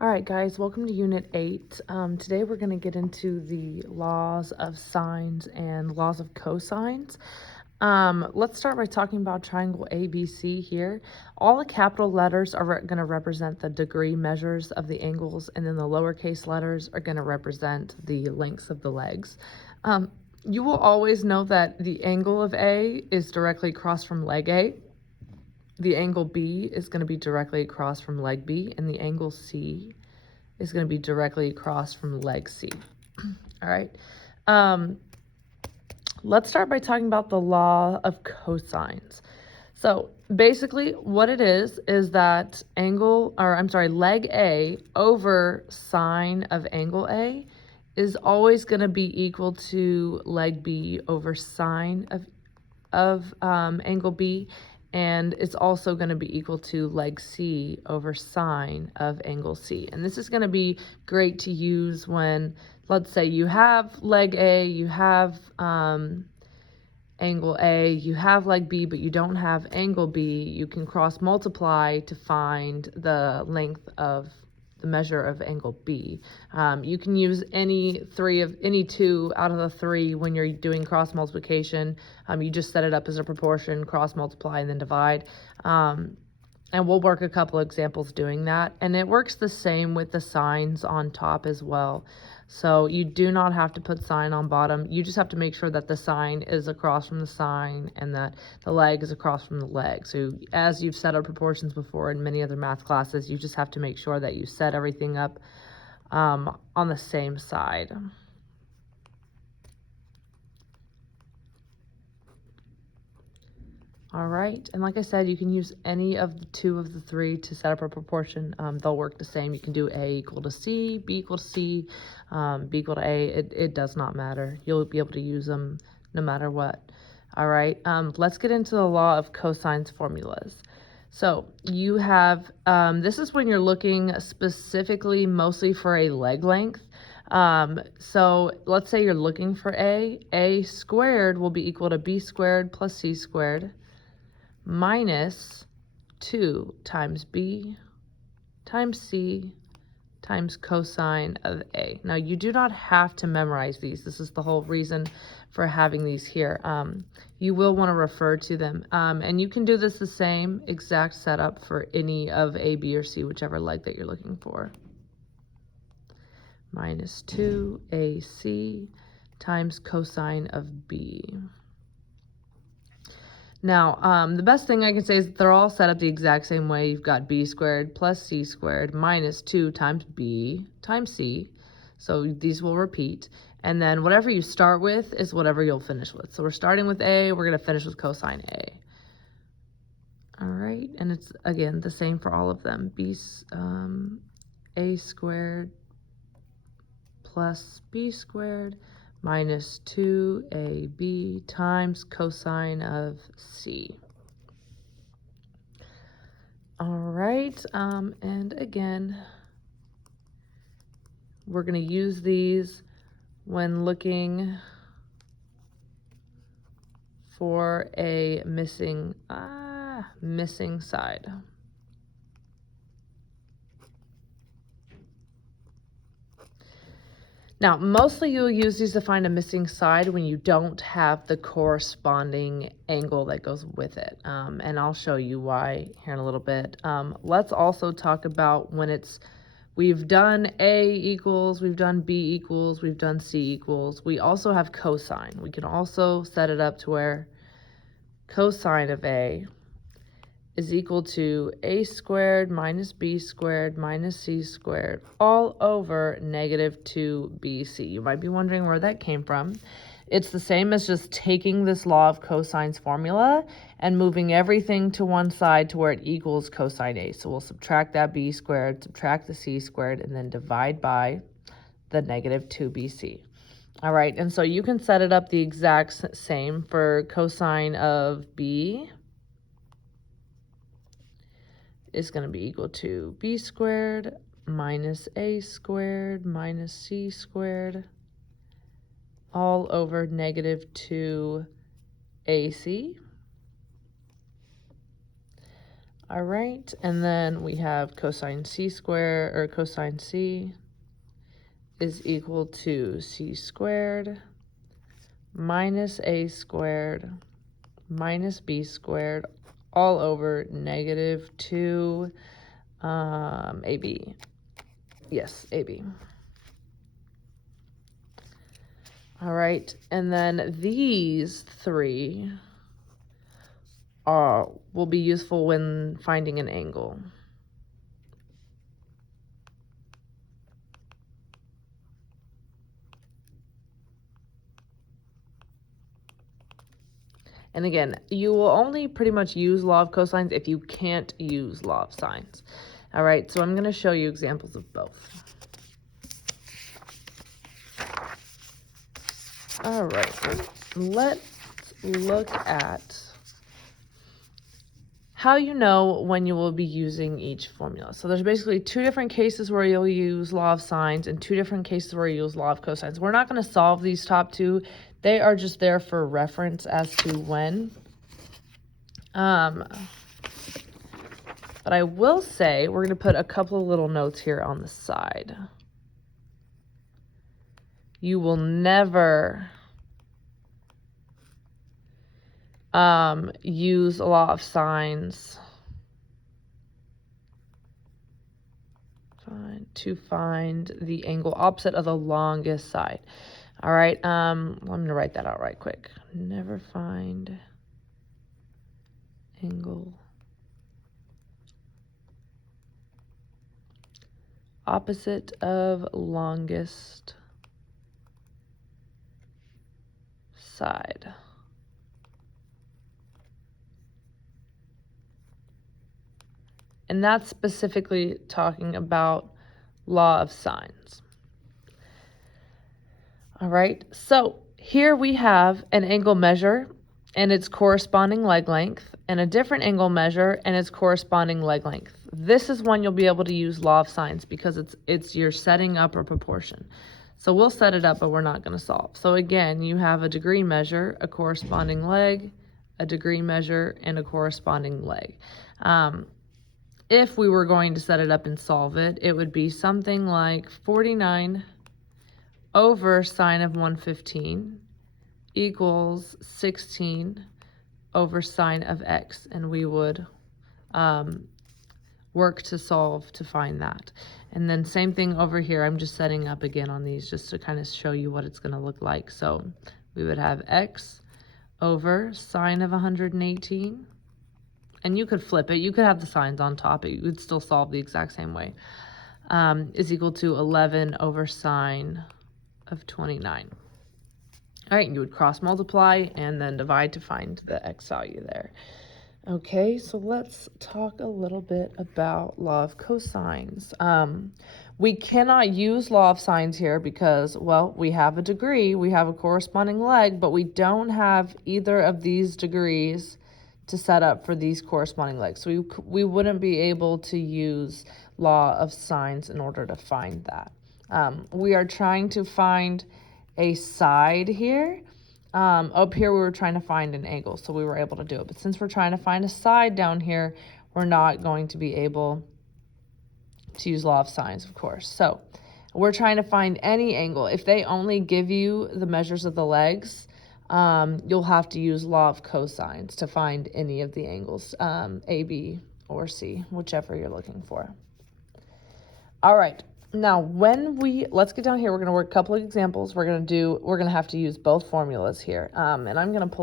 All right, guys, welcome to Unit 8. Today we're going to get into the laws of sines and laws of cosines. Let's start by talking about triangle ABC here. All the capital letters are going to represent the degree measures of the angles, and then the lowercase letters are going to represent the lengths of the legs. You will always know that the angle of A is directly across from leg A. The angle B is going to be directly across from leg B, and the angle C is going to be directly across from leg C. All right. Let's start by talking about the law of cosines. So basically what it is that leg A over sine of angle A is always going to be equal to leg B over sine of angle B, and it's also going to be equal to leg C over sine of angle C. And this is going to be great to use when, let's say, you have leg A, you have angle A, you have leg B, but you don't have angle B. You can cross multiply to find the length of the measure of angle B. You can use any two out of the three when you're doing cross multiplication. You just set it up as a proportion, cross multiply, and then divide. And we'll work a couple examples doing that. And it works the same with the signs on top as well. So you do not have to put sine on bottom. You just have to make sure that the sine is across from the sine and that the leg is across from the leg. So as you've set up proportions before in many other math classes, you just have to make sure that you set everything up on the same side. All right, and like I said, you can use any of the two of the three to set up a proportion. They'll work the same. You can do A equal to C, B equal to C, B equal to A. It does not matter. You'll be able to use them no matter what. All right, let's get into the law of cosines formulas. So you have, this is when you're looking specifically mostly for a leg length. So let's say you're looking for A squared will be equal to B squared plus C squared minus 2 times B times C times cosine of A. Now, you do not have to memorize these. This is the whole reason for having these here. You will want to refer to them. And you can do this the same exact setup for any of A, B, or C, whichever leg that you're looking for. Minus 2AC times cosine of B. Now, the best thing I can say is that they're all set up the exact same way. You've got B squared plus C squared minus 2 times B times C. So these will repeat. And then whatever you start with is whatever you'll finish with. So we're starting with A. We're going to finish with cosine A. All right. And it's, again, the same for all of them. A squared plus B squared minus 2AB times cosine of C. All right, and again, we're going to use these when looking for a missing side. Now, mostly you'll use these to find a missing side when you don't have the corresponding angle that goes with it. And I'll show you why here in a little bit. Let's also talk about when we've done A equals, we've done B equals, we've done C equals. We also have cosine. We can also set it up to where cosine of A is equal to A squared minus B squared minus C squared all over negative 2BC. You might be wondering where that came from. It's the same as just taking this law of cosines formula and moving everything to one side to where it equals cosine A. So we'll subtract that B squared, subtract the C squared, and then divide by the negative 2BC. All right, and so you can set it up the exact same for cosine of B is going to be equal to B squared minus A squared minus C squared all over negative 2AC. All right, and then we have cosine c squared, or cosine c is equal to c squared minus a squared minus b squared all over negative 2 AB. Yes, AB. All right, and then these three will be useful when finding an angle. And again, you will only pretty much use law of cosines if you can't use law of sines. All right, so I'm going to show you examples of both. All right, let's look at how you know when you will be using each formula. So there's basically two different cases where you'll use law of sines and two different cases where you use law of cosines. We're not going to solve these top two. They are just there for reference as to when. But I will say we're going to put a couple of little notes here on the side. You will never use a law of sines to find the angle opposite of the longest side. All right, I'm going to write that out right quick. Never find angle opposite of longest side. And that's specifically talking about law of sines. All right, so here we have an angle measure and its corresponding leg length, and a different angle measure and its corresponding leg length. This is when you'll be able to use law of sines because it's you're setting up a proportion. So we'll set it up, but we're not going to solve. So again, you have a degree measure, a corresponding leg, a degree measure, and a corresponding leg. If we were going to set it up and solve it, it would be something like 49 over sine of 115 equals 16 over sine of x, and we would work to solve to find that. And then same thing over here. I'm just setting up again on these just to kind of show you what it's going to look like. So we would have x over sine of 118. And you could flip it. You could have the signs on top. You would still solve the exact same way. Is equal to 11 over sine of 29. All right, you would cross multiply and then divide to find the x value there. Okay, so let's talk a little bit about law of cosines. We cannot use law of sines here because, well, we have a degree, we have a corresponding leg, but we don't have either of these degrees to set up for these corresponding legs. So we wouldn't be able to use law of sines in order to find that. We are trying to find a side here. Up here we were trying to find an angle, so we were able to do it. But since we're trying to find a side down here, we're not going to be able to use law of sines, of course. So we're trying to find any angle. If they only give you the measures of the legs, you'll have to use law of cosines to find any of the angles, A, B, or C, whichever you're looking for. All right, now let's get down here. We're going to work a couple of examples. We're going to have to use both formulas here, and I'm going to pull